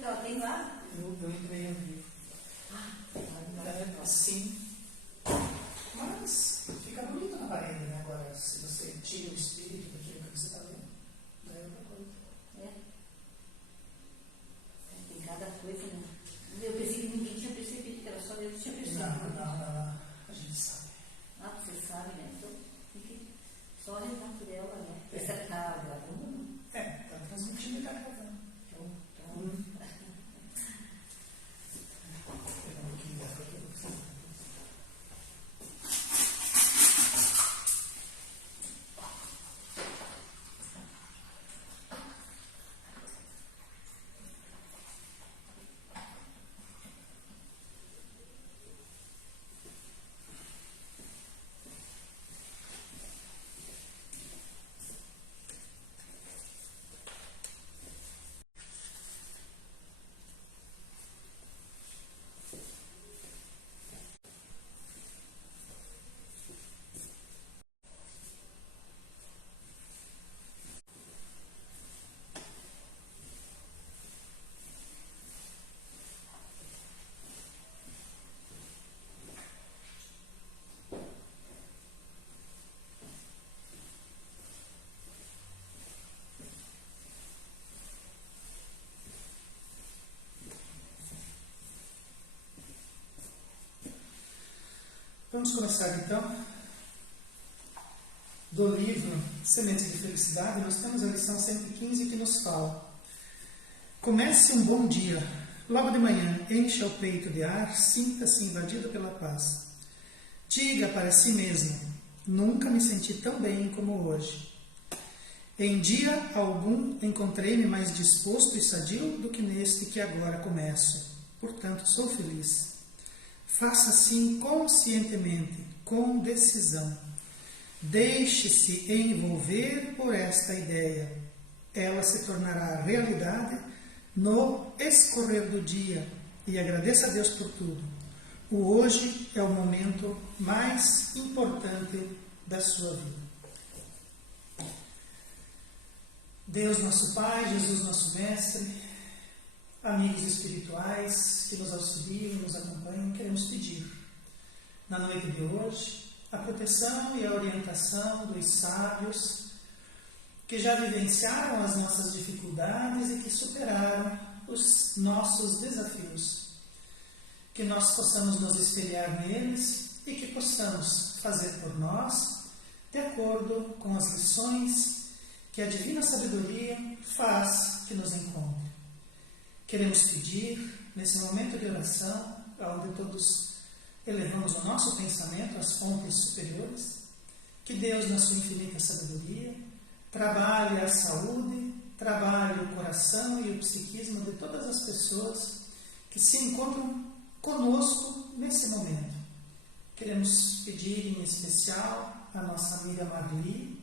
que ela tem lá? Eu entrei ao vivo. Assim. Mas fica bonito na parede, né? Agora, se você tira o espírito daquilo que você está vendo, daí é outra coisa. Tem cada coisa, né? Eu pensei que ninguém tinha percebido, que era só eu que tinha percebido. Não. A gente sabe. Você sabe, né? Então, só o retrato dela, né? Essa tá gravando? Tá transmitindo e tá gravando. Vamos começar então. Do livro Sementes de Felicidade, nós temos a lição 115 que nos fala: comece um bom dia. Logo de manhã, encha o peito de ar, sinta-se invadido pela paz. Diga para si mesmo: nunca me senti tão bem como hoje. Em dia algum encontrei-me mais disposto e sadio do que neste que agora começo. Portanto, sou feliz. Faça assim conscientemente, com decisão. Deixe-se envolver por esta ideia. Ela se tornará realidade no escorrer do dia e agradeça a Deus por tudo. O hoje é o momento mais importante da sua vida. Deus nosso Pai, Jesus nosso Mestre, amigos espirituais que nos auxiliam, nos acompanham, queremos pedir, na noite de hoje, a proteção e a orientação dos sábios que já vivenciaram as nossas dificuldades e que superaram os nossos desafios. Que nós possamos nos espelhar neles e que possamos fazer por nós, de acordo com as lições que a Divina Sabedoria faz que nos encontre. Queremos pedir, nesse momento de oração, onde todos elevamos o nosso pensamento às fontes superiores, que Deus, na sua infinita sabedoria, trabalhe a saúde, trabalhe o coração e o psiquismo de todas as pessoas que se encontram conosco nesse momento. Queremos pedir em especial a nossa amiga Marli,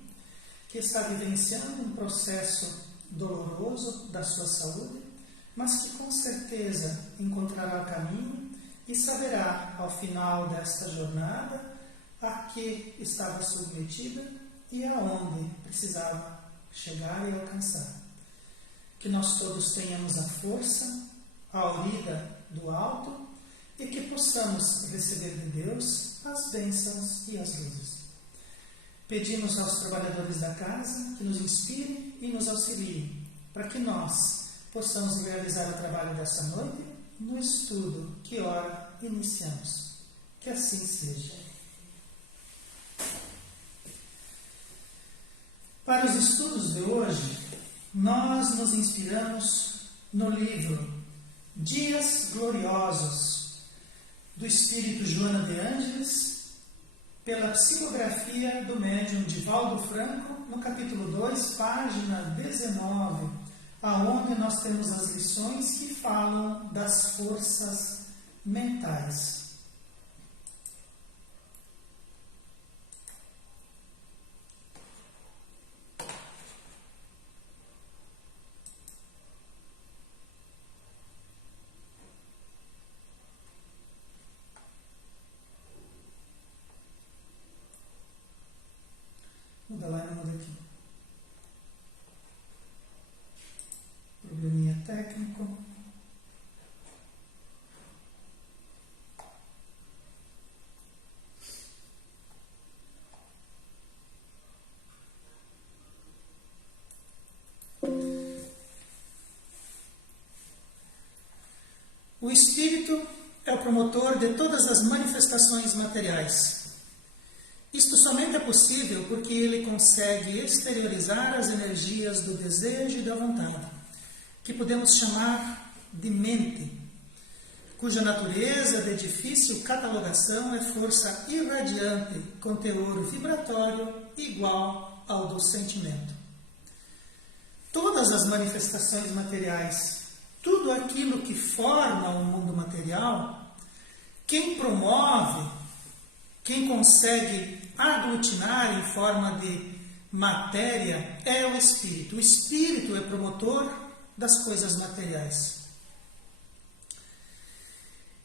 que está vivenciando um processo doloroso da sua saúde, mas que com certeza encontrará o caminho e saberá, ao final desta jornada, a que estava submetida e aonde precisava chegar e alcançar. Que nós todos tenhamos a força, a aurida do alto e que possamos receber de Deus as bênçãos e as luzes. Pedimos aos trabalhadores da casa que nos inspirem e nos auxiliem, para que nós possamos realizar o trabalho dessa noite no estudo que ora iniciamos. Que assim seja. Para os estudos de hoje, nós nos inspiramos no livro Dias Gloriosos, do Espírito Joana de Ângeles, pela psicografia do médium Divaldo Franco, no capítulo 2, página 19, aonde nós temos as lições que falam das forças mentais. Muda lá e muda aqui. Probleminha técnico. O espírito é o promotor de todas as manifestações materiais. Isto somente é possível porque ele consegue exteriorizar as energias do desejo e da vontade, que podemos chamar de mente, cuja natureza de difícil catalogação é força irradiante com teor vibratório igual ao do sentimento. Todas as manifestações materiais, tudo aquilo que forma o mundo material, quem promove, quem consegue aglutinar em forma de matéria é o espírito. O espírito é promotor das coisas materiais.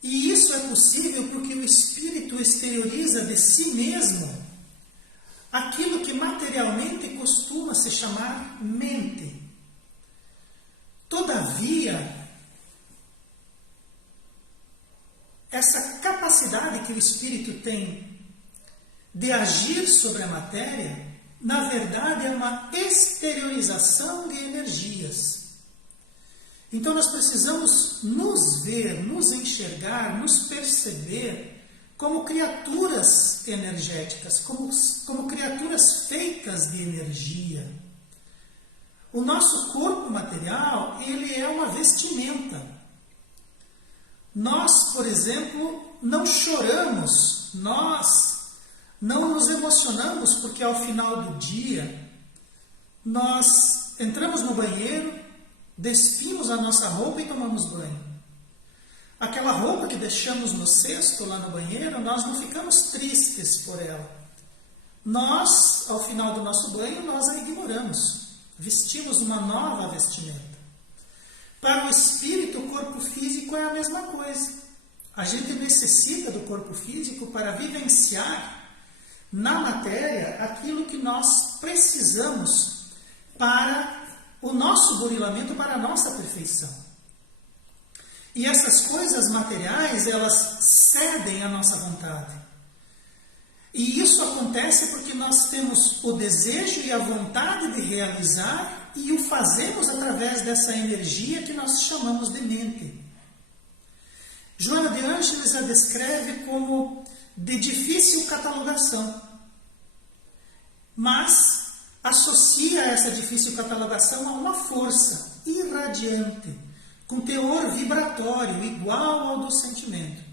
E isso é possível porque o espírito exterioriza de si mesmo aquilo que materialmente costuma se chamar mente. Todavia, essa capacidade que o espírito tem de agir sobre a matéria, na verdade é uma exteriorização de energias. Então nós precisamos nos ver, nos enxergar, nos perceber como criaturas energéticas, como criaturas feitas de energia. O nosso corpo material, ele é uma vestimenta. Nós, por exemplo, não choramos, nós não nos emocionamos porque ao final do dia nós entramos no banheiro, despimos a nossa roupa e tomamos banho. Aquela roupa que deixamos no cesto lá no banheiro, nós não ficamos tristes por ela. Nós, ao final do nosso banho, nós a ignoramos. Vestimos uma nova vestimenta. Para o espírito, o corpo físico é a mesma coisa. A gente necessita do corpo físico para vivenciar na matéria aquilo que nós precisamos para o nosso burilamento, para a nossa perfeição. E essas coisas materiais, elas cedem à nossa vontade. E isso acontece porque nós temos o desejo e a vontade de realizar e o fazemos através dessa energia que nós chamamos de mente. Joana de Ângeles a descreve como de difícil catalogação, mas associa essa difícil catalogação a uma força irradiante, com teor vibratório igual ao do sentimento.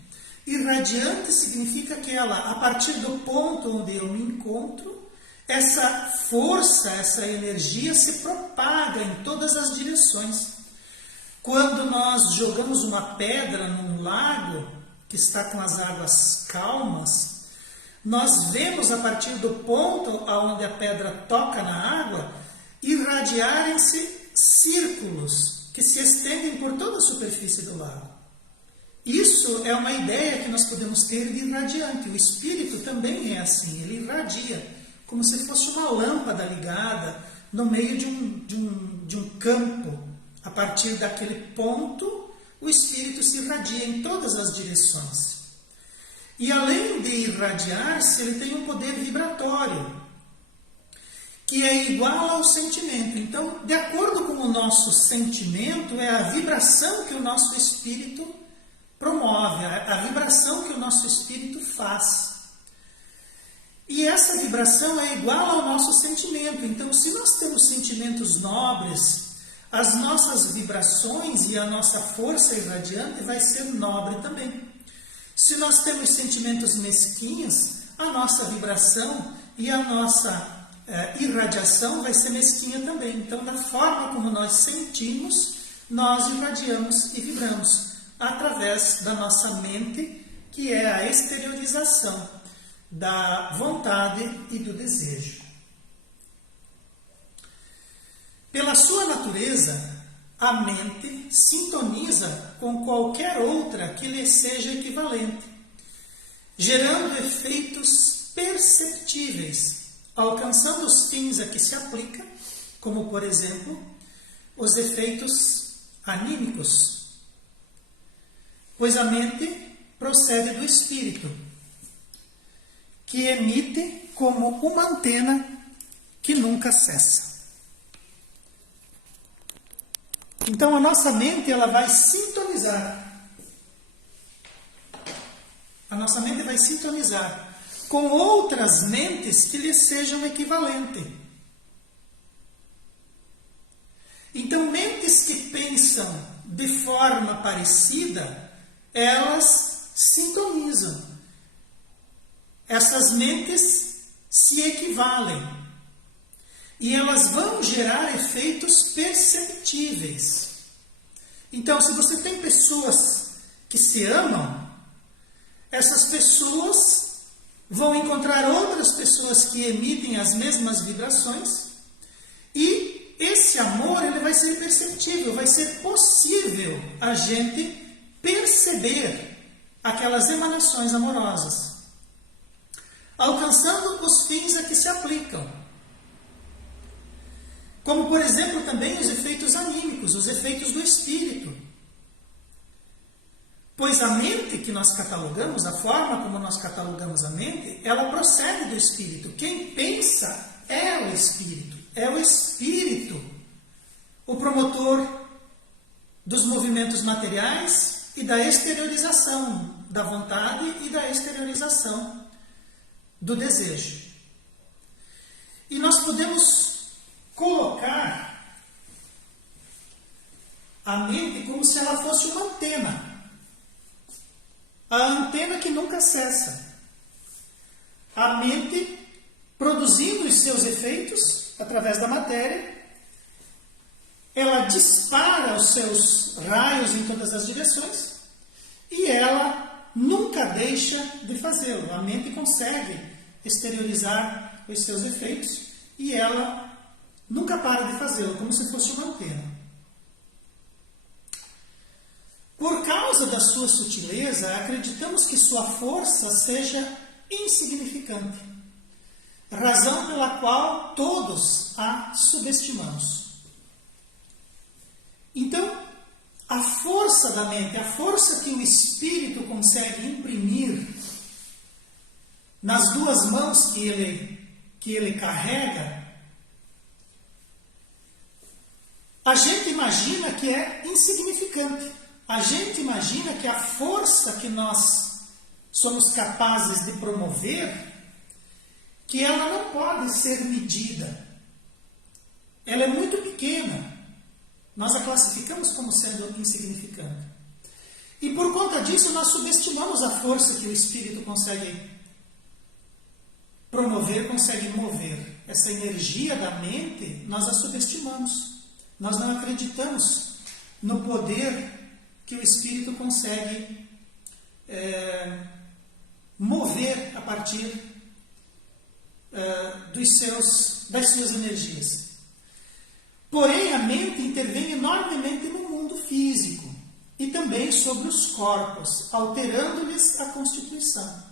Irradiante significa que ela, a partir do ponto onde eu me encontro, essa força, essa energia se propaga em todas as direções. Quando nós jogamos uma pedra num lago que está com as águas calmas, nós vemos a partir do ponto onde a pedra toca na água irradiarem-se círculos que se estendem por toda a superfície do lago. Isso é uma ideia que nós podemos ter de irradiante. O espírito também é assim, ele irradia, como se fosse uma lâmpada ligada no meio de um campo. A partir daquele ponto, o espírito se irradia em todas as direções. E além de irradiar-se, ele tem um poder vibratório, que é igual ao sentimento. Então, de acordo com o nosso sentimento, é a vibração que o nosso espírito promove, a vibração que o nosso espírito faz. E essa vibração é igual ao nosso sentimento. Então, se nós temos sentimentos nobres, as nossas vibrações e a nossa força irradiante vai ser nobre também. Se nós temos sentimentos mesquinhos, a nossa vibração e a nossa irradiação vai ser mesquinha também. Então, da forma como nós sentimos, nós irradiamos e vibramos através da nossa mente, que é a exteriorização da vontade e do desejo. Pela sua natureza, a mente sintoniza com qualquer outra que lhe seja equivalente, gerando efeitos perceptíveis, alcançando os fins a que se aplica, como, por exemplo, os efeitos anímicos, pois a mente procede do espírito, que emite como uma antena que nunca cessa. Então a nossa mente ela vai sintonizar A nossa mente vai sintonizar com outras mentes que lhe sejam equivalentes. Então, mentes que pensam de forma parecida, elas sintonizam. Essas mentes se equivalem. E elas vão gerar efeitos perceptíveis. Então, se você tem pessoas que se amam, essas pessoas vão encontrar outras pessoas que emitem as mesmas vibrações e esse amor ele vai ser perceptível, vai ser possível a gente perceber aquelas emanações amorosas, alcançando os fins a que se aplicam. Como, por exemplo, também os efeitos anímicos, os efeitos do espírito. Pois a mente que nós catalogamos, a forma como nós catalogamos a mente, ela procede do espírito. Quem pensa é o espírito. É o espírito o promotor dos movimentos materiais e da exteriorização da vontade e da exteriorização do desejo. E nós podemos colocar a mente como se ela fosse uma antena. A antena que nunca cessa. A mente produzindo os seus efeitos através da matéria, ela dispara os seus raios em todas as direções e ela nunca deixa de fazê-lo. A mente consegue exteriorizar os seus efeitos e ela nunca para de fazê-lo, como se fosse uma antena. Por causa da sua sutileza, acreditamos que sua força seja insignificante, razão pela qual todos a subestimamos. Então, a força da mente, a força que o espírito consegue imprimir nas duas mãos que ele carrega, a gente imagina que é insignificante. A gente imagina que a força que nós somos capazes de promover, que ela não pode ser medida. Ela é muito pequena. Nós a classificamos como sendo insignificante. E por conta disso, nós subestimamos a força que o espírito consegue promover, consegue mover. Essa energia da mente, nós a subestimamos. Nós não acreditamos no poder que o espírito consegue mover a partir das suas energias. Porém, a mente intervém enormemente no mundo físico e também sobre os corpos, alterando-lhes a constituição,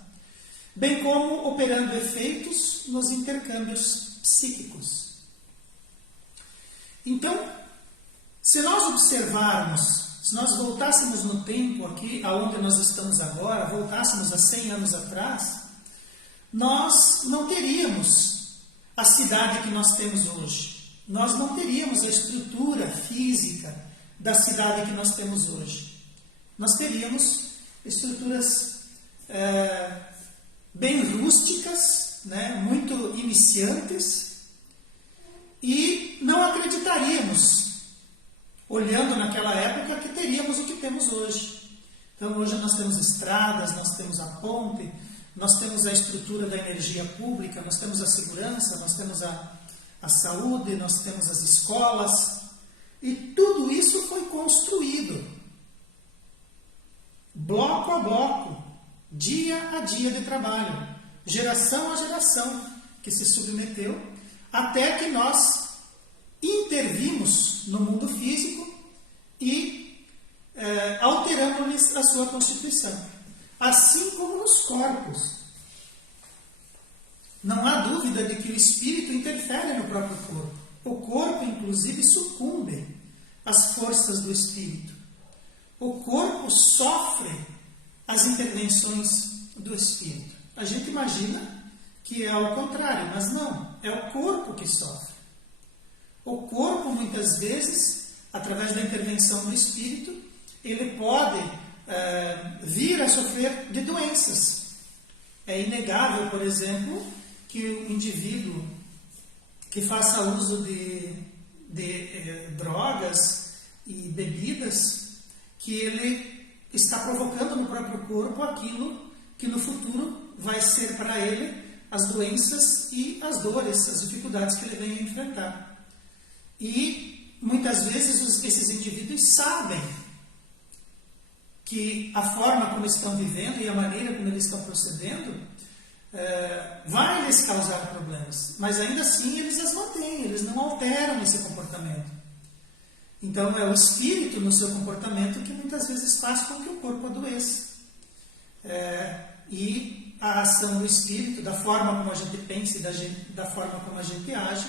bem como operando efeitos nos intercâmbios psíquicos. Então, se nós observarmos, se nós voltássemos no tempo aqui, aonde nós estamos agora, voltássemos a 100 anos atrás, nós não teríamos a cidade que nós temos hoje. Nós não teríamos a estrutura física da cidade que nós temos hoje. Nós teríamos estruturas bem rústicas, né, muito iniciantes, e não acreditaríamos, olhando naquela época, que teríamos o que temos hoje. Então, hoje nós temos estradas, nós temos a ponte, nós temos a estrutura da energia pública, nós temos a segurança, nós temos a saúde, nós temos as escolas, e tudo isso foi construído, bloco a bloco, dia a dia de trabalho, geração a geração, que se submeteu, até que nós intervimos no mundo físico e alteramos a sua constituição. Assim como nos corpos. Não há dúvida de que o espírito interfere no próprio corpo. O corpo, inclusive, sucumbe às forças do espírito. O corpo sofre as intervenções do espírito. A gente imagina que é ao contrário, mas não. É o corpo que sofre. O corpo, muitas vezes, através da intervenção do espírito, ele pode vir a sofrer de doenças. É inegável, por exemplo, que o indivíduo que faça uso de drogas e bebidas, que ele está provocando no próprio corpo aquilo que no futuro vai ser para ele as doenças e as dores, as dificuldades que ele vem a enfrentar. E muitas vezes esses indivíduos sabem que a forma como estão vivendo e a maneira como eles estão procedendo vai lhes causar problemas, mas ainda assim eles as mantêm, eles não alteram esse comportamento. Então é o espírito no seu comportamento que muitas vezes faz com que o corpo adoeça. E a ação do espírito, da forma como a gente pensa e da forma como a gente age,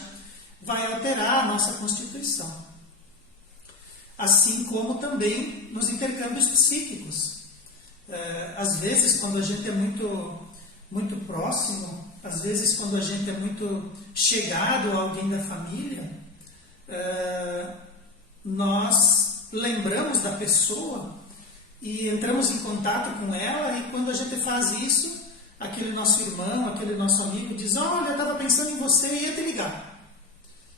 vai alterar a nossa constituição. Assim como também nos intercâmbios psíquicos. Às vezes, quando a gente é muito próximo, às vezes quando a gente é muito chegado a alguém da família, nós lembramos da pessoa e entramos em contato com ela, e quando a gente faz isso, aquele nosso irmão, aquele nosso amigo diz: olha, eu estava pensando em você e ia te ligar.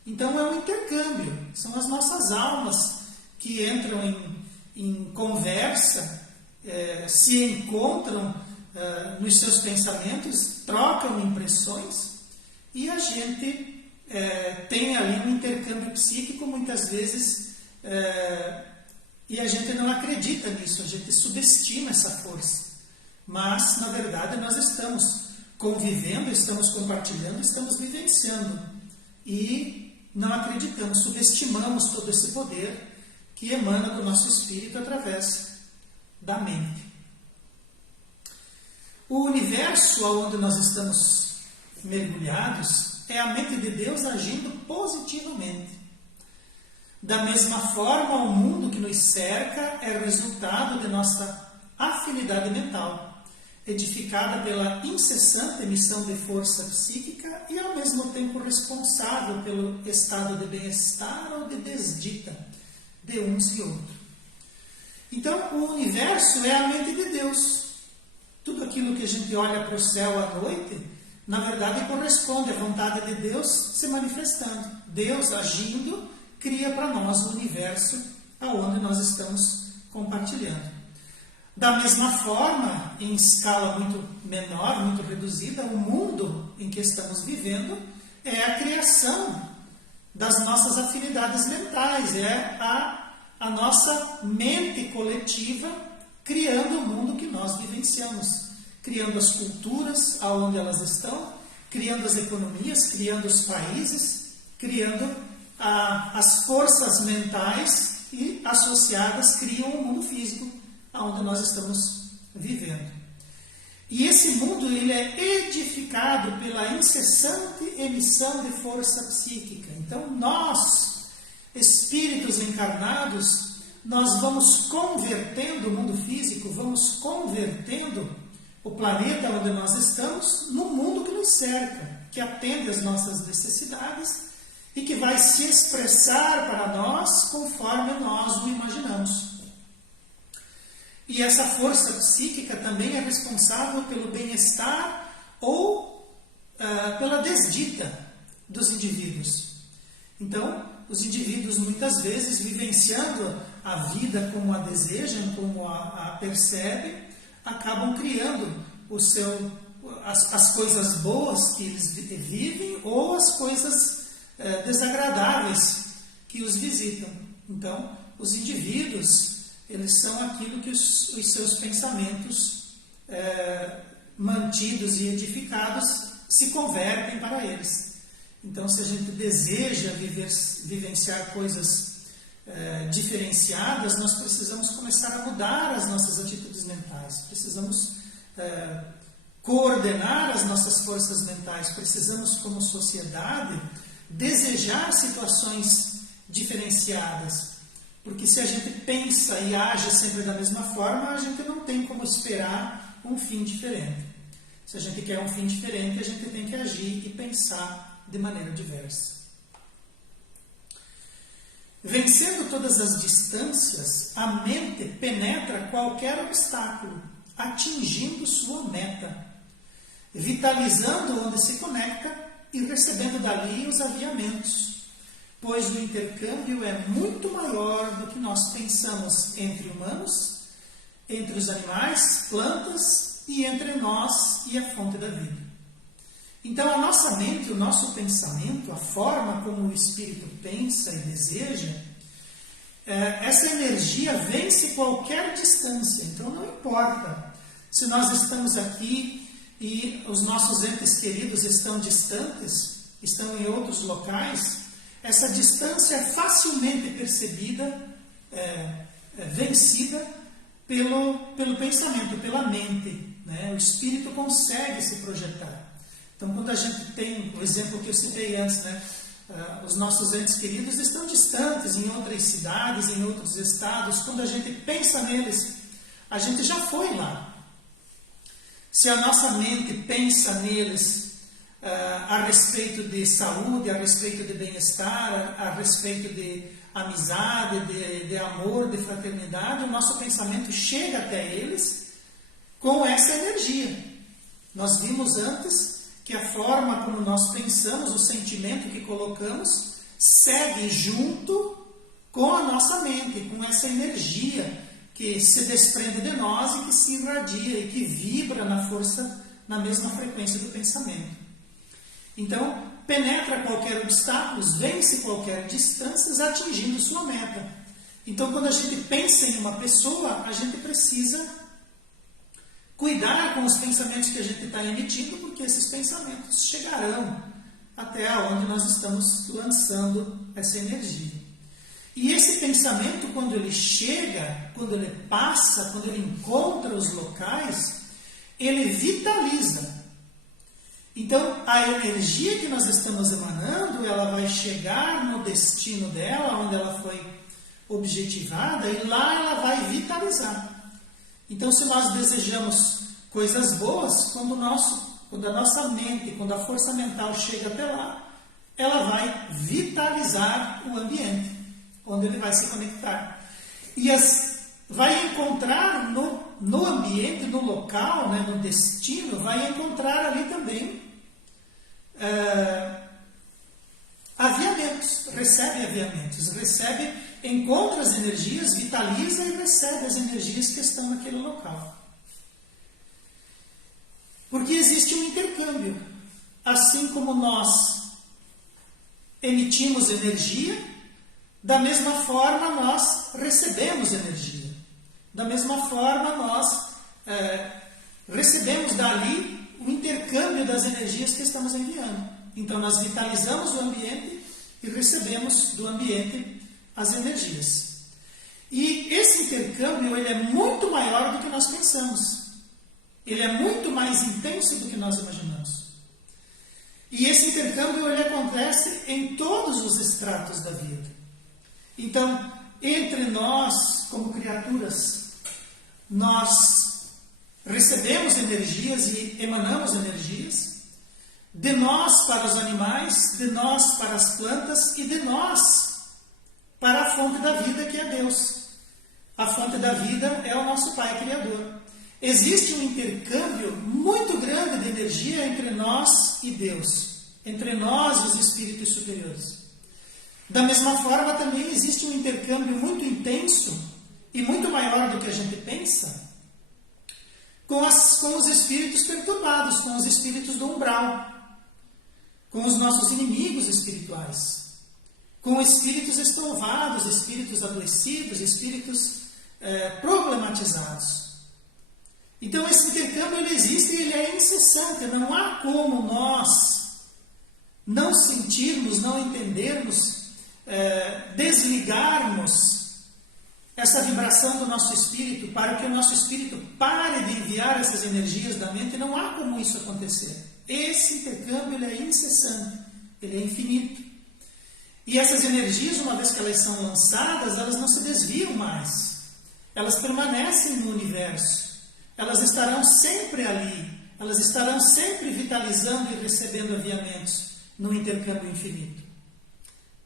Então é um intercâmbio, são as nossas almas que entram em conversa, se encontram nos seus pensamentos, trocam impressões, e a gente tem ali um intercâmbio psíquico muitas vezes, e a gente não acredita nisso, a gente subestima essa força. Mas, na verdade, nós estamos convivendo, estamos compartilhando, estamos vivenciando. E não acreditamos, subestimamos todo esse poder que emana do nosso espírito através da mente. O universo onde nós estamos mergulhados é a mente de Deus agindo positivamente. Da mesma forma, o mundo que nos cerca é resultado de nossa afinidade mental, edificada pela incessante emissão de força psíquica e ao mesmo tempo responsável pelo estado de bem-estar ou de desdita de uns e outros. Então, o universo é a mente de Deus. Tudo aquilo que a gente olha para o céu à noite, na verdade corresponde à vontade de Deus se manifestando. Deus agindo cria para nós o universo aonde nós estamos compartilhando. Da mesma forma, em escala muito menor, muito reduzida, o mundo em que estamos vivendo é a criação das nossas afinidades mentais, é a nossa mente coletiva criando o mundo que nós vivenciamos, criando as culturas aonde elas estão, criando as economias, criando os países, criando as forças mentais e associadas criam o mundo físico onde nós estamos vivendo. E esse mundo ele é edificado pela incessante emissão de força psíquica. Então nós, espíritos encarnados, nós vamos convertendo o mundo físico, vamos convertendo o planeta onde nós estamos no mundo que nos cerca, que atende às nossas necessidades e que vai se expressar para nós conforme nós o imaginamos. E essa força psíquica também é responsável pelo bem-estar ou pela desdita dos indivíduos. Então, os indivíduos muitas vezes vivenciando a vida como a desejam, como a percebem, acabam criando as coisas boas que eles vivem ou as coisas desagradáveis que os visitam. Então, os indivíduos, eles são aquilo que os seus pensamentos mantidos e edificados se convertem para eles. Então, se a gente deseja vivenciar coisas diferenciadas, nós precisamos começar a mudar as nossas atitudes mentais, precisamos coordenar as nossas forças mentais, precisamos, como sociedade, desejar situações diferenciadas, porque se a gente pensa e age sempre da mesma forma, a gente não tem como esperar um fim diferente. Se a gente quer um fim diferente, a gente tem que agir e pensar de maneira diversa. Vencendo todas as distâncias, a mente penetra qualquer obstáculo, atingindo sua meta, vitalizando onde se conecta e recebendo dali os aviamentos, pois o intercâmbio é muito maior do que nós pensamos entre humanos, entre os animais, plantas e entre nós e a fonte da vida. Então, a nossa mente, o nosso pensamento, a forma como o espírito pensa e deseja, essa energia vence qualquer distância. Então, não importa se nós estamos aqui e os nossos entes queridos estão distantes, estão em outros locais, essa distância é facilmente percebida, vencida pelo pensamento, pela mente, né? O espírito consegue se projetar. Então, quando a gente tem o exemplo que eu citei antes, né? Os nossos entes queridos estão distantes em outras cidades, em outros estados. Quando a gente pensa neles, a gente já foi lá. Se a nossa mente pensa neles a respeito de saúde, a respeito de bem-estar, a respeito de amizade, de amor, de fraternidade, o nosso pensamento chega até eles com essa energia. Nós vimos antes que a forma como nós pensamos, o sentimento que colocamos, segue junto com a nossa mente, com essa energia que se desprende de nós e que se irradia e que vibra na força, na mesma frequência do pensamento. Então, penetra qualquer obstáculo, vence qualquer distância, atingindo sua meta. Então, quando a gente pensa em uma pessoa, a gente precisa cuidar com os pensamentos que a gente está emitindo, porque esses pensamentos chegarão até onde nós estamos lançando essa energia. E esse pensamento, quando ele chega, quando ele passa, quando ele encontra os locais, ele vitaliza. Então, a energia que nós estamos emanando, ela vai chegar no destino dela, onde ela foi objetivada, e lá ela vai vitalizar. Então, se nós desejamos coisas boas, quando a nossa mente, quando a força mental chega até lá, ela vai vitalizar o ambiente, onde ele vai se conectar. E vai encontrar no ambiente, no local, né, no destino, vai encontrar ali também aviamentos, recebe aviamentos, encontra as energias, vitaliza e recebe as energias que estão naquele local. Porque existe um intercâmbio. Assim como nós emitimos energia, da mesma forma nós recebemos energia. Da mesma forma nós recebemos dali o intercâmbio das energias que estamos enviando. Então nós vitalizamos o ambiente e recebemos do ambiente as energias. E esse intercâmbio ele é muito maior do que nós pensamos. Ele é muito mais intenso do que nós imaginamos. E esse intercâmbio ele acontece em todos os estratos da vida. Então, entre nós, como criaturas, nós recebemos energias e emanamos energias, de nós para os animais, de nós para as plantas e de nós para a fonte da vida, que é Deus. A fonte da vida é o nosso Pai Criador. Existe um intercâmbio muito grande de energia entre nós e Deus, entre nós e os espíritos superiores. Da mesma forma, também existe um intercâmbio muito intenso e muito maior do que a gente pensa com os espíritos perturbados, com os espíritos do umbral, com os nossos inimigos espirituais, com espíritos estouvados, espíritos adoecidos, espíritos problematizados. Então esse intercâmbio ele existe e ele é incessante. Não há como nós não sentirmos, não entendermos, desligarmos essa vibração do nosso espírito para que o nosso espírito pare de enviar essas energias da mente. Não há como isso acontecer. Esse intercâmbio ele é incessante, ele é infinito. E essas energias, uma vez que elas são lançadas, elas não se desviam mais. Elas permanecem no universo. Elas estarão sempre ali, elas estarão sempre vitalizando e recebendo aviamentos no intercâmbio infinito.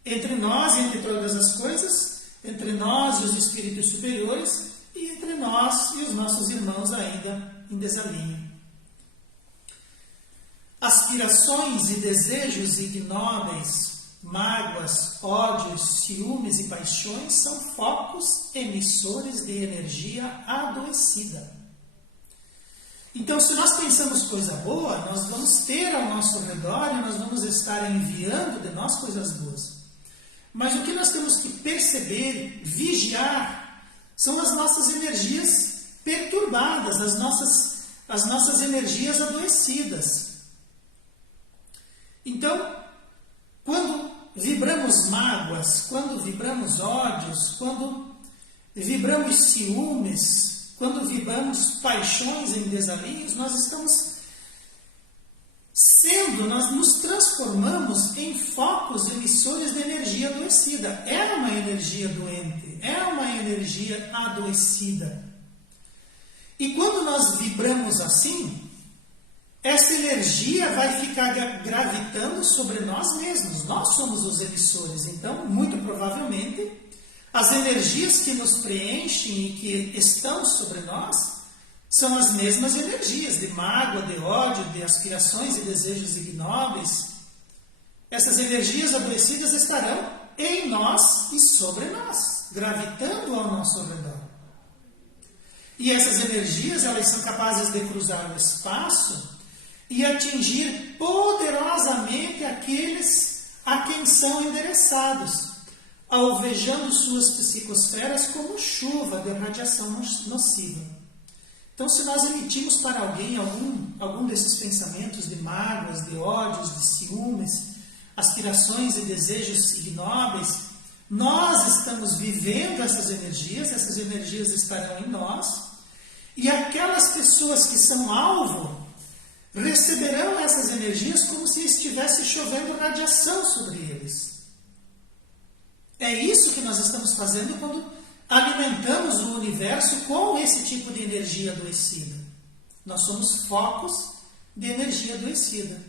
Entre nós e entre todas as coisas, entre nós e os espíritos superiores, e entre nós e os nossos irmãos ainda em desalinho. Aspirações e desejos ignóbeis, mágoas, ódios, ciúmes e paixões são focos emissores de energia adoecida. Então, se nós pensamos coisa boa, nós vamos ter ao nosso redor e nós vamos estar enviando de nós coisas boas. Mas o que nós temos que perceber, vigiar, são as nossas energias perturbadas, as nossas energias adoecidas. Então, quando vibramos mágoas, quando vibramos ódios, quando vibramos ciúmes, quando vibramos paixões em desalinhos, nós nos transformamos em focos emissores de energia adoecida. É uma energia doente, é uma energia adoecida. E quando nós vibramos assim, essa energia vai ficar gravitando sobre nós mesmos. Nós somos os emissores. Então, muito provavelmente, as energias que nos preenchem e que estão sobre nós são as mesmas energias de mágoa, de ódio, de aspirações e desejos ignóbeis. Essas energias adoecidas estarão em nós e sobre nós, gravitando ao nosso redor. E essas energias, elas são capazes de cruzar o espaço e atingir poderosamente aqueles a quem são endereçados, alvejando suas psicosferas como chuva de radiação nociva. Então, se nós emitimos para alguém algum desses pensamentos de mágoas, de ódios, de ciúmes, aspirações e desejos ignóbeis, nós estamos vivendo essas energias estarão em nós, e aquelas pessoas que são alvo receberão essas energias como se estivesse chovendo radiação sobre eles. É isso que nós estamos fazendo quando alimentamos o universo com esse tipo de energia adoecida. Nós somos focos de energia adoecida.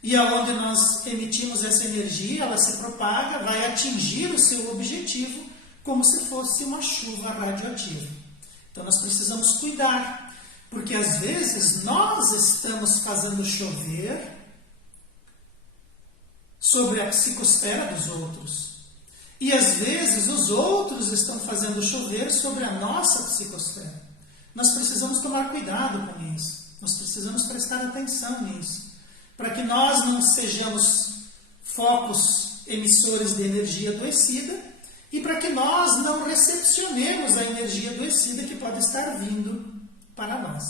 E aonde nós emitimos essa energia, ela se propaga, vai atingir o seu objetivo como se fosse uma chuva radioativa. Então nós precisamos cuidar, porque às vezes nós estamos fazendo chover sobre a psicosfera dos outros. E às vezes os outros estão fazendo chover sobre a nossa psicosfera. Nós precisamos tomar cuidado com isso. Nós precisamos prestar atenção nisso. Para que nós não sejamos focos emissores de energia adoecida e para que nós não recepcionemos a energia adoecida que pode estar vindo para nós.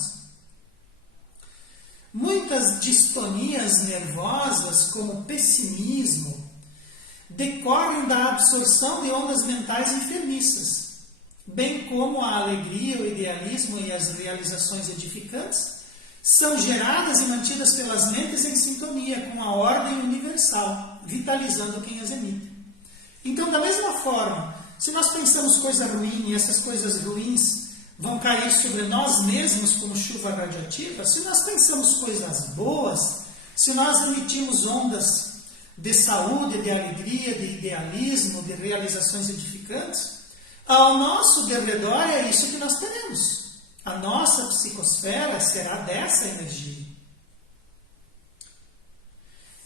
Muitas distonias nervosas, como pessimismo, decorrem da absorção de ondas mentais enfermiças, bem como a alegria, o idealismo e as realizações edificantes são geradas e mantidas pelas mentes em sintonia com a ordem universal, vitalizando quem as emite. Então, da mesma forma, se nós pensamos coisa ruim e essas coisas ruins vão cair sobre nós mesmos como chuva radioativa, se nós pensamos coisas boas, se nós emitimos ondas de saúde, de alegria, de idealismo, de realizações edificantes, ao nosso derredor é isso que nós teremos. A nossa psicosfera será dessa energia.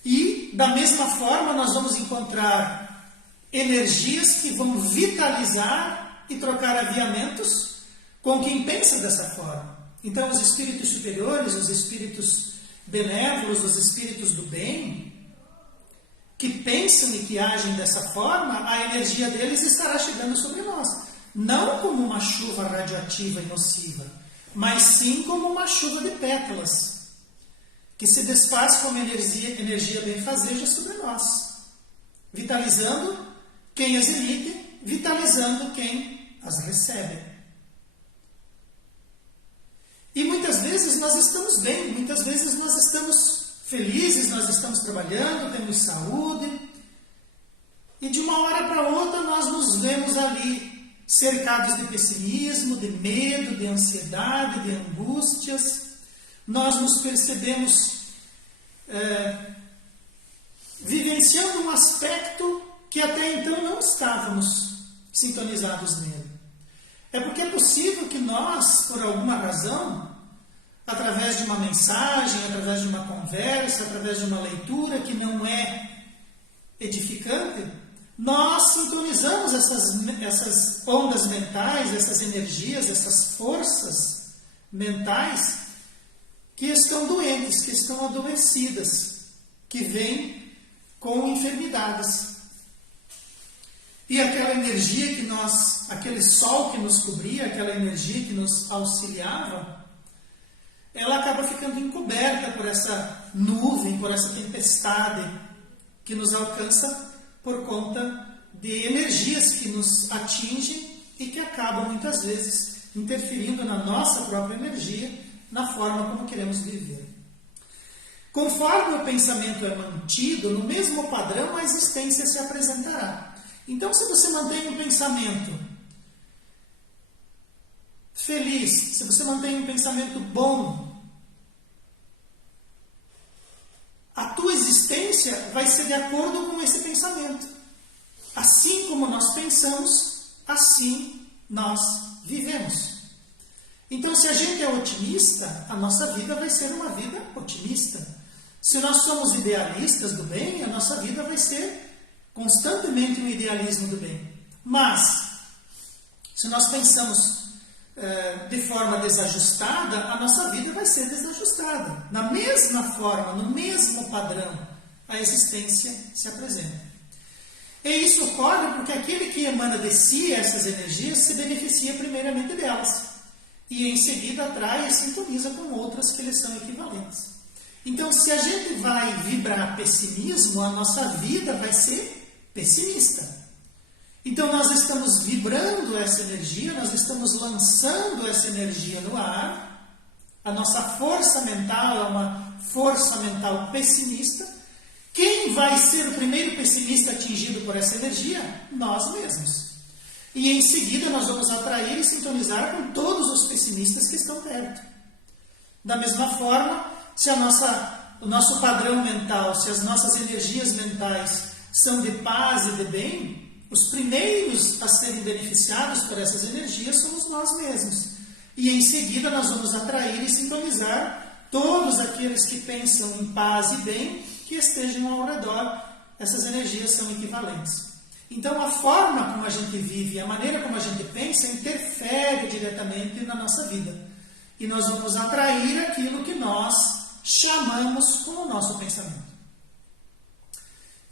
E, da mesma forma, nós vamos encontrar energias que vão vitalizar e trocar aviamentos com quem pensa dessa forma. Então, os espíritos superiores, os espíritos benévolos, os espíritos do bem, que pensam e que agem dessa forma, a energia deles estará chegando sobre nós. Não como uma chuva radioativa e nociva, mas sim como uma chuva de pétalas, que se desfaz como energia benfazeja sobre nós, vitalizando quem as emite, vitalizando quem as recebe. E muitas vezes nós estamos bem, muitas vezes nós estamos felizes, nós estamos trabalhando, temos saúde, e de uma hora para outra nós nos vemos ali cercados de pessimismo, de medo, de ansiedade, de angústias. Nós nos percebemos vivenciando um aspecto que até então não estávamos sintonizados nele. É porque é possível que nós, por alguma razão, através de uma mensagem, através de uma conversa, através de uma leitura que não é edificante, nós sintonizamos essas ondas mentais, essas energias, essas forças mentais que estão doentes, que estão adoecidas, que vêm com enfermidades. E aquela energia que aquele sol que nos cobria, aquela energia que nos auxiliava, ela acaba ficando encoberta por essa nuvem, por essa tempestade que nos alcança por conta de energias que nos atingem e que acabam muitas vezes interferindo na nossa própria energia, na forma como queremos viver. Conforme o pensamento é mantido, no mesmo padrão a existência se apresentará. Então, se você mantém um pensamento feliz, se você mantém um pensamento bom, a tua existência vai ser de acordo com esse pensamento. Assim como nós pensamos, assim nós vivemos. Então, se a gente é otimista, a nossa vida vai ser uma vida otimista. Se nós somos idealistas do bem, a nossa vida vai ser constantemente um idealismo do bem. Mas, se nós pensamos de forma desajustada, a nossa vida vai ser desajustada. Na mesma forma, no mesmo padrão, a existência se apresenta. E isso ocorre porque aquele que emana de si essas energias se beneficia primeiramente delas. E em seguida atrai e sintoniza com outras que lhe são equivalentes. Então, se a gente vai vibrar pessimismo, a nossa vida vai ser pessimista. Então nós estamos vibrando essa energia, nós estamos lançando essa energia no ar. A nossa força mental é uma força mental pessimista. Quem vai ser o primeiro pessimista atingido por essa energia? Nós mesmos. E em seguida nós vamos atrair e sintonizar com todos os pessimistas que estão perto. Da mesma forma, se o nosso padrão mental, se as nossas energias mentais são de paz e de bem, os primeiros a serem beneficiados por essas energias somos nós mesmos. E em seguida nós vamos atrair e sintonizar todos aqueles que pensam em paz e bem, que estejam ao redor. Essas energias são equivalentes. Então a forma como a gente vive, a maneira como a gente pensa, interfere diretamente na nossa vida. E nós vamos atrair aquilo que nós chamamos com o nosso pensamento.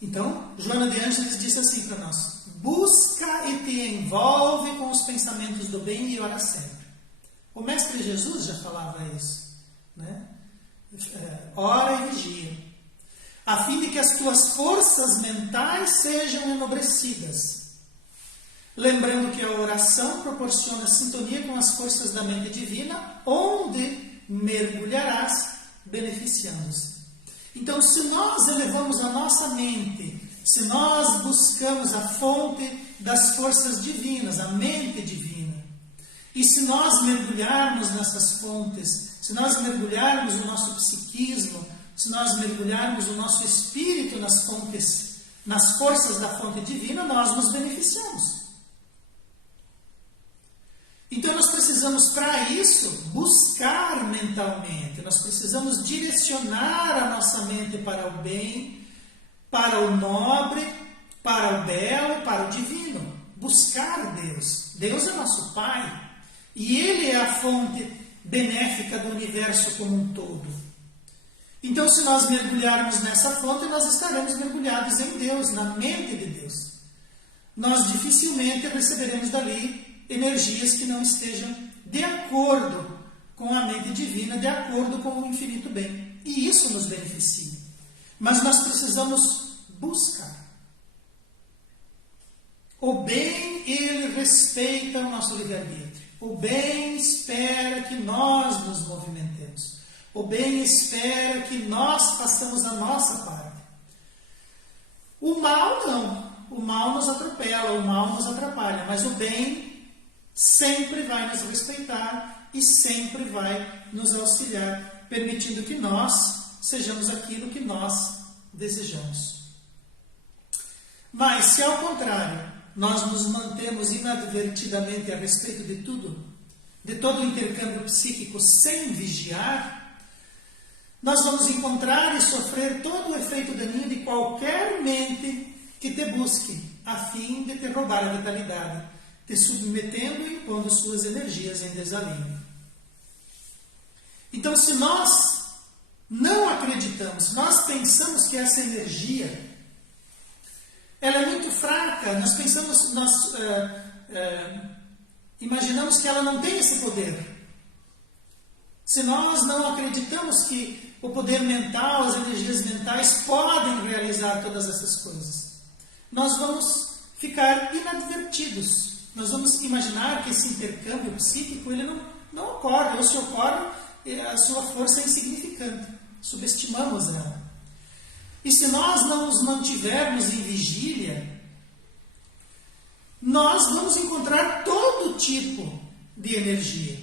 Então, Joana de Ângeles disse assim para nós: busca e te envolve com os pensamentos do bem e ora sempre. O Mestre Jesus já falava isso, né? Ora e vigia, a fim de que as tuas forças mentais sejam enobrecidas. Lembrando que a oração proporciona sintonia com as forças da mente divina, onde mergulharás beneficiando-se. Então, se nós elevamos a nossa mente, se nós buscamos a fonte das forças divinas, a mente divina, e se nós mergulharmos nessas fontes, se nós mergulharmos o nosso psiquismo, se nós mergulharmos o nosso espírito nas fontes, nas forças da fonte divina, nós nos beneficiamos. Então nós precisamos, para isso, buscar mentalmente, nós precisamos direcionar a nossa mente para o bem, para o nobre, para o belo, para o divino. Buscar Deus. Deus é nosso Pai e Ele é a fonte benéfica do universo como um todo. Então, se nós mergulharmos nessa fonte, nós estaremos mergulhados em Deus, na mente de Deus. Nós dificilmente receberemos dali energias que não estejam de acordo com a mente divina, de acordo com o infinito bem. E isso nos beneficia. Mas nós precisamos buscar. O bem, ele respeita o nosso livre-arbítrio. O bem espera que nós nos movimentemos. O bem espera que nós façamos a nossa parte. O mal não. O mal nos atropela, o mal nos atrapalha. Mas o bem sempre vai nos respeitar e sempre vai nos auxiliar, permitindo que nós sejamos aquilo que nós desejamos. Mas se ao contrário, nós nos mantemos inadvertidamente a respeito de tudo, de todo o intercâmbio psíquico sem vigiar, nós vamos encontrar e sofrer todo o efeito daninho de qualquer mente que te busque, a fim de te roubar a vitalidade, te submetendo e impondo suas energias em desalinho. Então, se nós não acreditamos, nós pensamos que essa energia ela é muito fraca, nós pensamos, imaginamos que ela não tem esse poder. Se nós não acreditamos que o poder mental, as energias mentais podem realizar todas essas coisas, nós vamos ficar inadvertidos. Nós vamos imaginar que esse intercâmbio psíquico ele não ocorre, ou se ocorre, a sua força é insignificante. Subestimamos ela. E se nós não nos mantivermos em vigília, nós vamos encontrar todo tipo de energia.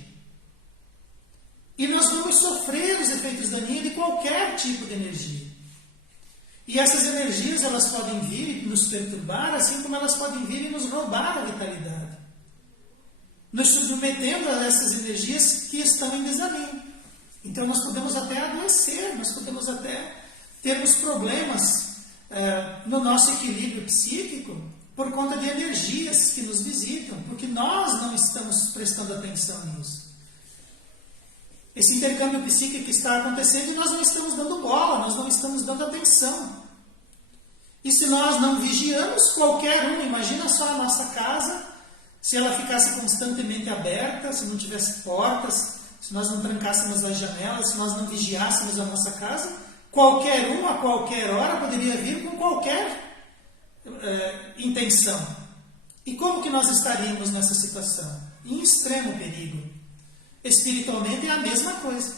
E nós vamos sofrer os efeitos daninhos de qualquer tipo de energia. E essas energias, elas podem vir e nos perturbar, assim como elas podem vir e nos roubar a vitalidade. Nos submetendo a essas energias que estão em desalinho. Então nós podemos até adoecer, nós podemos até termos problemas no nosso equilíbrio psíquico por conta de energias que nos visitam, porque nós não estamos prestando atenção nisso. Esse intercâmbio psíquico está acontecendo e nós não estamos dando bola, nós não estamos dando atenção. E se nós não vigiamos, qualquer um, imagina só a nossa casa, se ela ficasse constantemente aberta, se não tivesse portas, se nós não trancássemos as janelas, se nós não vigiássemos a nossa casa, qualquer um, a qualquer hora, poderia vir com qualquer intenção. E como que nós estaríamos nessa situação? Em extremo perigo. Espiritualmente é a mesma coisa.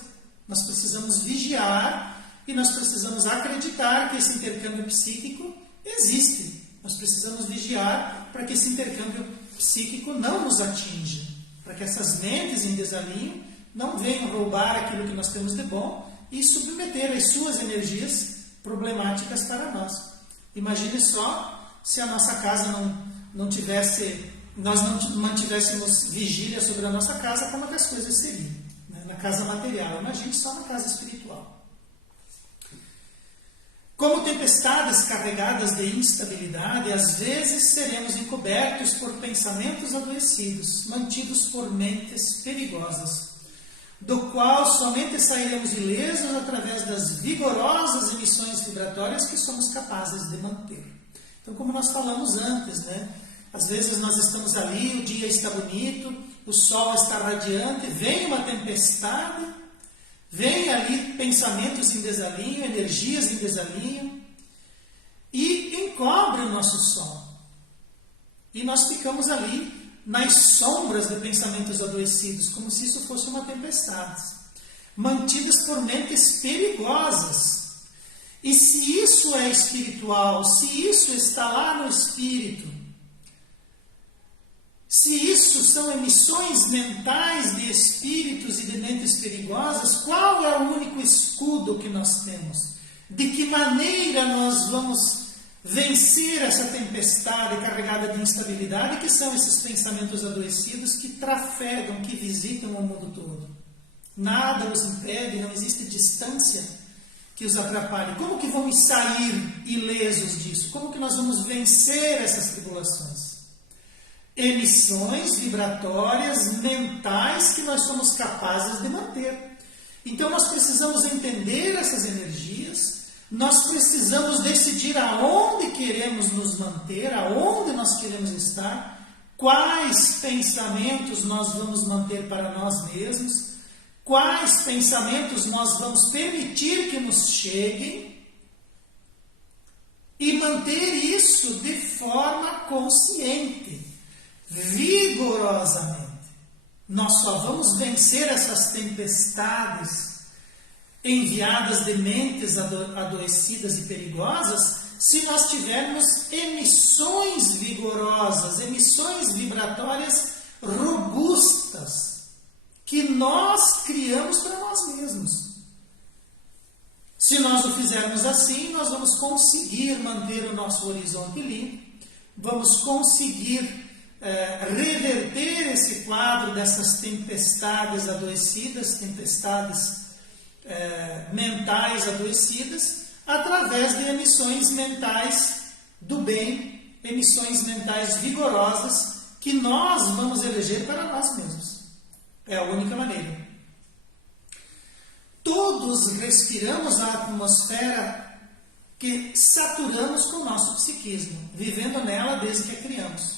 Nós precisamos vigiar e nós precisamos acreditar que esse intercâmbio psíquico existe. Nós precisamos vigiar para que esse intercâmbio psíquico não nos atinja, para que essas mentes em desalinho não venham roubar aquilo que nós temos de bom e submeter as suas energias problemáticas para nós. Imagine só se a nossa casa não tivesse, nós não mantivéssemos vigília sobre a nossa casa, como é que as coisas seriam, né? Na casa material. Imagine só na casa espiritual. Como tempestades carregadas de instabilidade, às vezes seremos encobertos por pensamentos adoecidos, mantidos por mentes perigosas, do qual somente sairemos ilesos através das vigorosas emissões vibratórias que somos capazes de manter. Então, como nós falamos antes, né? Às vezes nós estamos ali, o dia está bonito, o sol está radiante, vem uma tempestade, vem ali pensamentos em desalinho, energias em desalinho, e encobre o nosso sol. E nós ficamos ali nas sombras de pensamentos adoecidos, como se isso fosse uma tempestade, mantidas por mentes perigosas. E se isso é espiritual, se isso está lá no espírito, se isso são emissões mentais de espíritos e de mentes perigosas, qual é o único escudo que nós temos? De que maneira nós vamos vencer essa tempestade carregada de instabilidade, que são esses pensamentos adoecidos que trafegam, que visitam o mundo todo? Nada os impede, não existe distância que os atrapalhe. Como que vamos sair ilesos disso? Como que nós vamos vencer essas tribulações? Emissões vibratórias mentais que nós somos capazes de manter. Então nós precisamos entender essas energias, nós precisamos decidir aonde queremos nos manter, aonde nós queremos estar, quais pensamentos nós vamos manter para nós mesmos, quais pensamentos nós vamos permitir que nos cheguem e manter isso de forma consciente, vigorosamente. Nós só vamos vencer essas tempestades enviadas de mentes adoecidas e perigosas se nós tivermos emissões vigorosas, emissões vibratórias robustas, que nós criamos para nós mesmos. Se nós o fizermos assim, nós vamos conseguir manter o nosso horizonte limpo, vamos conseguir reverter esse quadro dessas tempestades adoecidas, tempestades mentais adoecidas, através de emissões mentais do bem, emissões mentais vigorosas que nós vamos eleger para nós mesmos. É a única maneira. Todos respiramos a atmosfera que saturamos com o nosso psiquismo, vivendo nela desde que a criamos.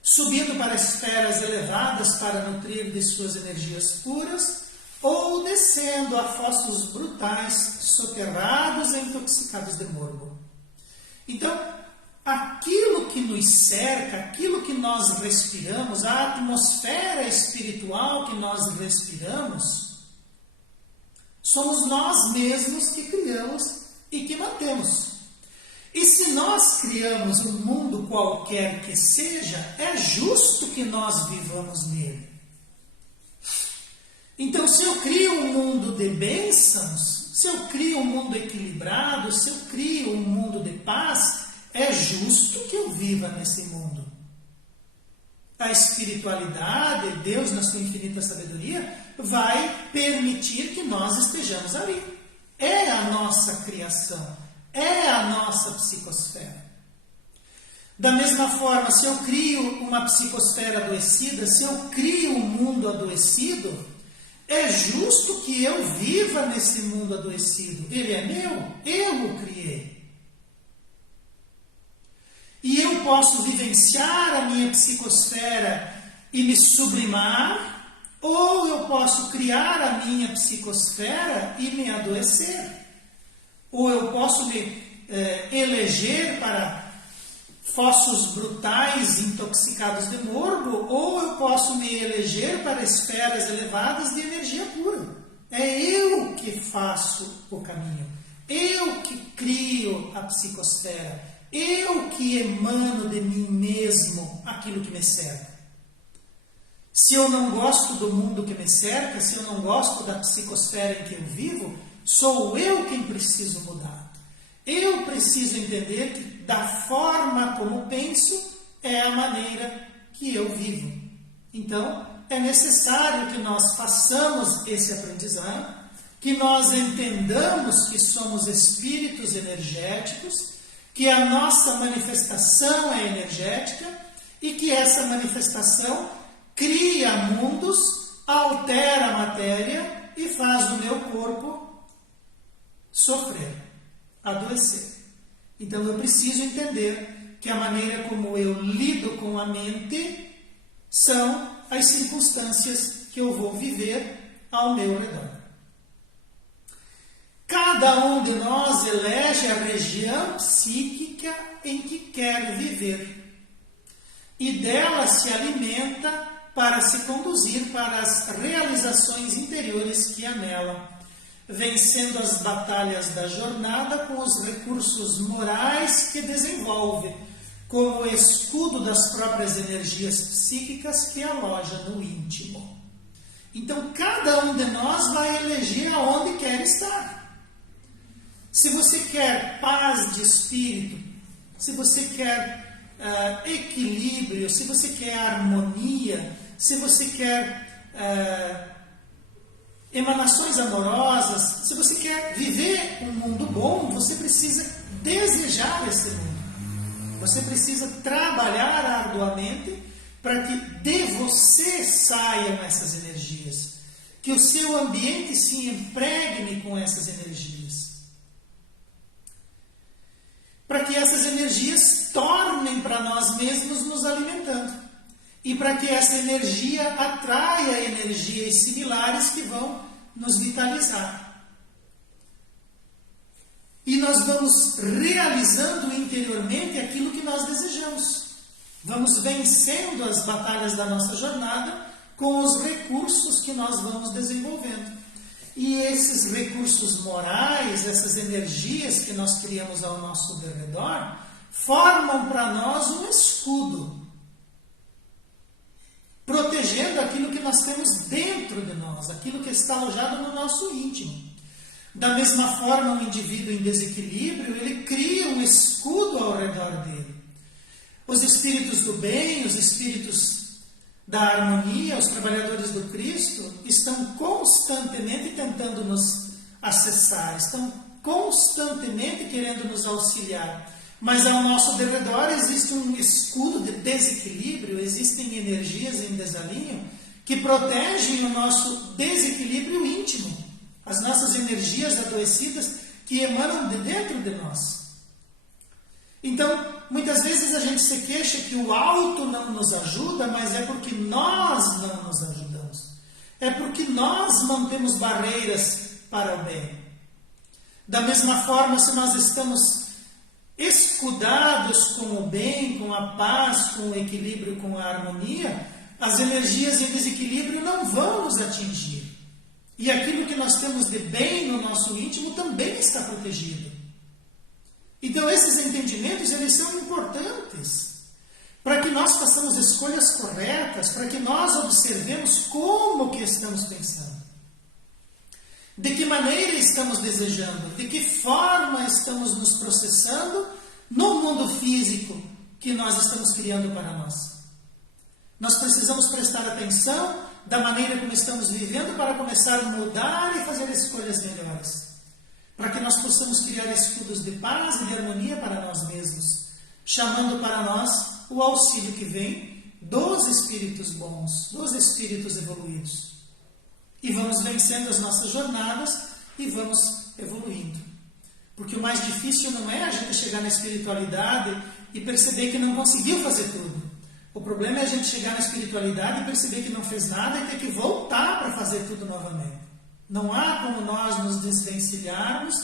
Subindo para esferas elevadas para nutrir de suas energias puras, ou descendo a fossos brutais, soterrados e intoxicados de morbo. Então, aquilo que nos cerca, aquilo que nós respiramos, a atmosfera espiritual que nós respiramos, somos nós mesmos que criamos e que mantemos. E se nós criamos um mundo qualquer que seja, é justo que nós vivamos nele. Então, se eu crio um mundo de bênçãos, se eu crio um mundo equilibrado, se eu crio um mundo de paz, é justo que eu viva nesse mundo. A espiritualidade, Deus, na sua infinita sabedoria, vai permitir que nós estejamos ali. É a nossa criação, é a nossa psicosfera. Da mesma forma, se eu crio uma psicosfera adoecida, se eu crio um mundo adoecido, é justo que eu viva nesse mundo adoecido. Ele é meu, eu o criei. E eu posso vivenciar a minha psicosfera e me sublimar, ou eu posso criar a minha psicosfera e me adoecer. Ou eu posso me eleger para fossos brutais, intoxicados de morbo, ou eu posso me eleger para esferas elevadas de energia pura. É eu que faço o caminho. Eu que crio a psicosfera. Eu que emano de mim mesmo aquilo que me cerca. Se eu não gosto do mundo que me cerca, se eu não gosto da psicosfera em que eu vivo, sou eu quem preciso mudar. Eu preciso entender que da forma como penso é a maneira que eu vivo. Então, é necessário que nós façamos esse aprendizado, que nós entendamos que somos espíritos energéticos, que a nossa manifestação é energética e que essa manifestação cria mundos, altera a matéria e faz o meu corpo sofrer, adoecer. Então eu preciso entender que a maneira como eu lido com a mente são as circunstâncias que eu vou viver ao meu redor. Cada um de nós elege a região psíquica em que quer viver e dela se alimenta para se conduzir para as realizações interiores que anela, vencendo as batalhas da jornada com os recursos morais que desenvolve, como o escudo das próprias energias psíquicas que aloja no íntimo. Então, cada um de nós vai eleger aonde quer estar. Se você quer paz de espírito, se você quer equilíbrio, se você quer harmonia, se você quer emanações amorosas, se você quer viver um mundo bom, você precisa desejar esse mundo. Você precisa trabalhar arduamente para que de você saiam essas energias, que o seu ambiente se impregne com essas energias, para que essas energias tornem para nós mesmos nos alimentando. E para que essa energia atraia energias similares que vão nos vitalizar. E nós vamos realizando interiormente aquilo que nós desejamos. Vamos vencendo as batalhas da nossa jornada com os recursos que nós vamos desenvolvendo. E esses recursos morais, essas energias que nós criamos ao nosso derredor, formam para nós um escudo, protegendo aquilo que nós temos dentro de nós, aquilo que está alojado no nosso íntimo. Da mesma forma, um indivíduo em desequilíbrio, ele cria um escudo ao redor dele. Os espíritos do bem, os espíritos da harmonia, os trabalhadores do Cristo, estão constantemente tentando nos acessar, estão constantemente querendo nos auxiliar. Mas ao nosso derredor existe um escudo de desequilíbrio, existem energias em desalinho que protegem o nosso desequilíbrio íntimo, as nossas energias adoecidas que emanam de dentro de nós. Então, muitas vezes a gente se queixa que o alto não nos ajuda, mas é porque nós não nos ajudamos. É porque nós mantemos barreiras para o bem. Da mesma forma, se nós estamos escudados com o bem, com a paz, com o equilíbrio, com a harmonia, as energias em desequilíbrio não vão nos atingir. E aquilo que nós temos de bem no nosso íntimo também está protegido. Então esses entendimentos, eles são importantes para que nós façamos escolhas corretas, para que nós observemos como que estamos pensando. De que maneira estamos desejando, de que forma estamos nos processando no mundo físico que nós estamos criando para nós. Nós precisamos prestar atenção da maneira como estamos vivendo para começar a mudar e fazer escolhas melhores. Para que nós possamos criar escudos de paz e de harmonia para nós mesmos, chamando para nós o auxílio que vem dos espíritos bons, dos espíritos evoluídos. E vamos vencendo as nossas jornadas e vamos evoluindo. Porque o mais difícil não é a gente chegar na espiritualidade e perceber que não conseguiu fazer tudo. O problema é a gente chegar na espiritualidade e perceber que não fez nada e ter que voltar para fazer tudo novamente. Não há como nós nos desvencilharmos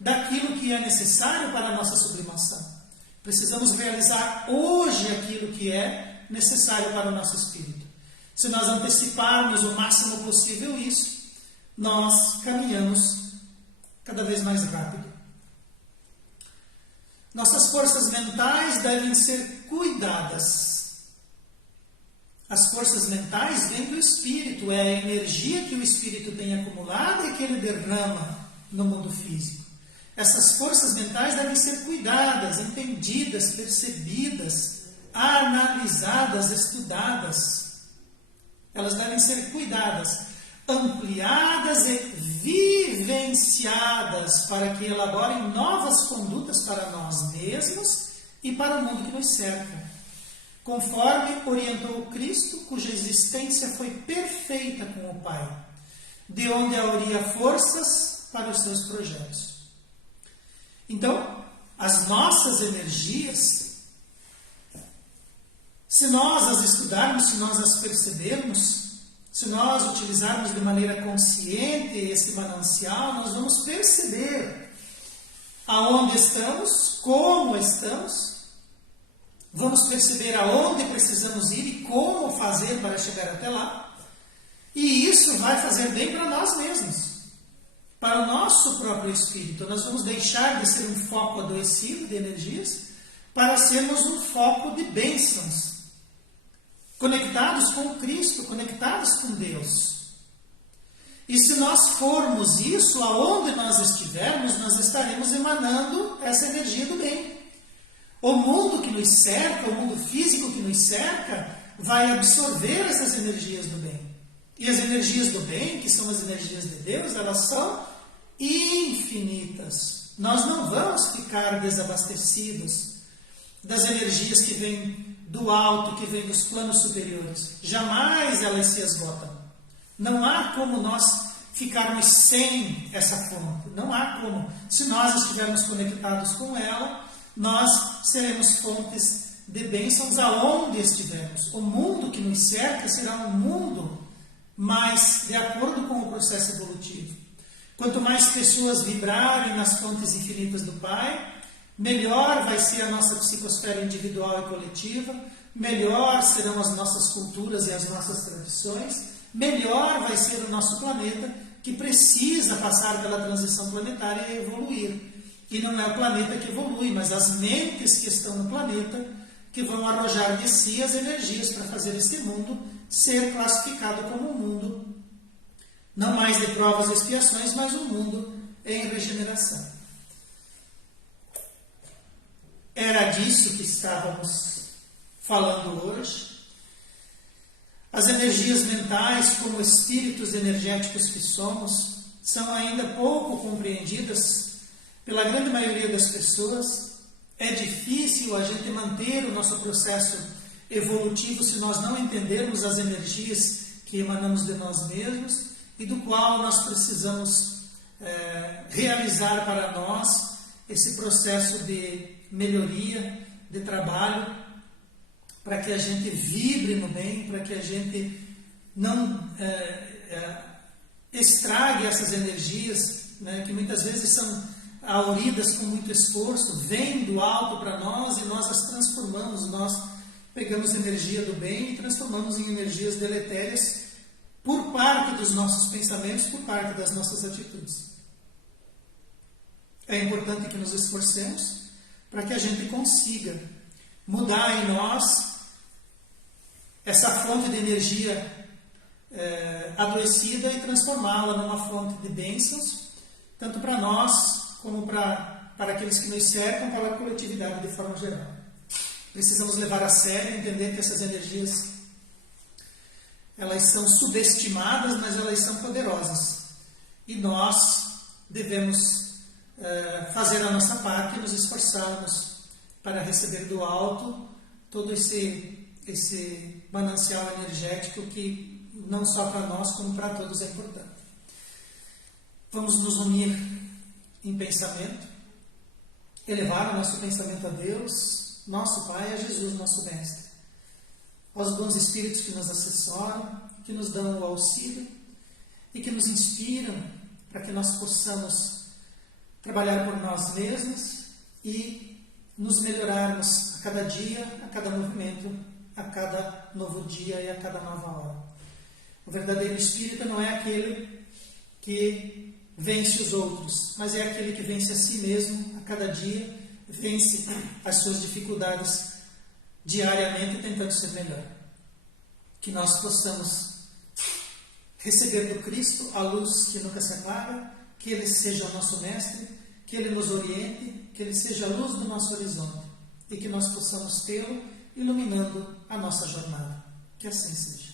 daquilo que é necessário para a nossa sublimação. Precisamos realizar hoje aquilo que é necessário para o nosso espírito. Se nós anteciparmos o máximo possível isso, nós caminhamos cada vez mais rápido. Nossas forças mentais devem ser cuidadas. As forças mentais vêm do espírito, é a energia que o espírito tem acumulada e que ele derrama no mundo físico. Essas forças mentais devem ser cuidadas, entendidas, percebidas, analisadas, estudadas. Elas devem ser cuidadas, ampliadas e vivenciadas para que elaborem novas condutas para nós mesmos e para o mundo que nos cerca. Conforme orientou o Cristo, cuja existência foi perfeita com o Pai, de onde auria forças para os seus projetos. Então, as nossas energias, se nós as estudarmos, se nós as percebermos, se nós utilizarmos de maneira consciente esse manancial, nós vamos perceber aonde estamos, como estamos. Vamos perceber aonde precisamos ir e como fazer para chegar até lá. E isso vai fazer bem para nós mesmos, para o nosso próprio espírito. Nós vamos deixar de ser um foco adoecido de energias para sermos um foco de bênçãos, conectados com Cristo, conectados com Deus. E se nós formos isso, aonde nós estivermos, nós estaremos emanando essa energia do bem. O mundo que nos cerca, o mundo físico que nos cerca, vai absorver essas energias do bem. E as energias do bem, que são as energias de Deus, elas são infinitas. Nós não vamos ficar desabastecidos das energias que vêm do alto, que vêm dos planos superiores. Jamais elas se esgotam. Não há como nós ficarmos sem essa fonte. Não há como. Se nós estivermos conectados com ela, nós seremos fontes de bênçãos aonde estivermos. O mundo que nos cerca será um mundo mais de acordo com o processo evolutivo. Quanto mais pessoas vibrarem nas fontes infinitas do Pai, melhor vai ser a nossa psicosfera individual e coletiva, melhor serão as nossas culturas e as nossas tradições, melhor vai ser o nosso planeta, que precisa passar pela transição planetária e evoluir. E não é o planeta que evolui, mas as mentes que estão no planeta que vão arrojar de si as energias para fazer esse mundo ser classificado como um mundo, não mais de provas e expiações, mas um mundo em regeneração. Era disso que estávamos falando hoje. As energias mentais, como espíritos energéticos que somos, são ainda pouco compreendidas pela grande maioria das pessoas. É difícil a gente manter o nosso processo evolutivo se nós não entendermos as energias que emanamos de nós mesmos e do qual nós precisamos realizar para nós esse processo de melhoria, de trabalho, para que a gente vibre no bem, para que a gente não estrague essas energias, né, que muitas vezes são auridas com muito esforço, vêm do alto para nós e nós as transformamos, nós pegamos energia do bem e transformamos em energias deletérias por parte dos nossos pensamentos, por parte das nossas atitudes. É importante que nos esforcemos para que a gente consiga mudar em nós essa fonte de energia adoecida e transformá-la numa fonte de bênçãos, tanto para nós como para aqueles que nos cercam, para a coletividade de forma geral. Precisamos levar a sério, entender que essas energias elas são subestimadas, mas elas são poderosas. E nós devemos fazer a nossa parte e nos esforçarmos para receber do alto todo esse manancial energético que não só para nós, como para todos é importante. Vamos nos unir em pensamento, elevar o nosso pensamento a Deus, nosso Pai, a Jesus, nosso Mestre, aos bons espíritos que nos assessoram, que nos dão o auxílio e que nos inspiram para que nós possamos trabalhar por nós mesmos e nos melhorarmos a cada dia, a cada movimento, a cada novo dia e a cada nova hora. O verdadeiro espírita não é aquele que vence os outros, mas é aquele que vence a si mesmo a cada dia, vence as suas dificuldades diariamente tentando ser melhor. Que nós possamos receber do Cristo a luz que nunca se apaga, que Ele seja o nosso mestre, que Ele nos oriente, que Ele seja a luz do nosso horizonte e que nós possamos tê-lo iluminando a nossa jornada. Que assim seja.